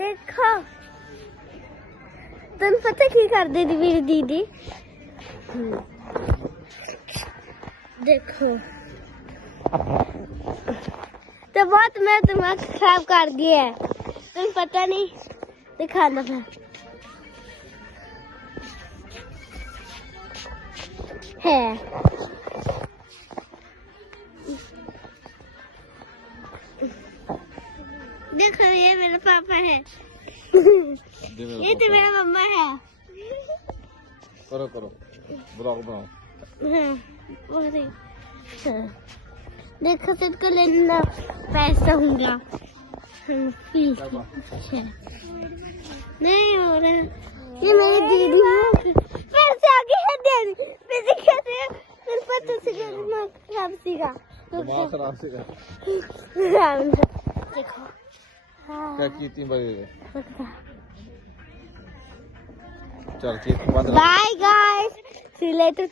देखो तुम पता की कर दे मेरी दीदी देखो तो बहुत मैं दिमाग खराब कर दिया है तुम पता नहीं दिखाना था है देखो ये मेरा पापा है ये तो मेरा मम्मा है करो करो ब्लॉग बनाओ हाँ, बहुत ही हाँ। देखो तुमको लेना पैसा होगा नहीं हो रहा ये मेरी दीदी है पैसे आगे है देन पैसे कैसे फिर पता से खराब सीगा दिमाग खराब से कर देखो क्या की 3 बजे चल केक बंद bye guys see you letter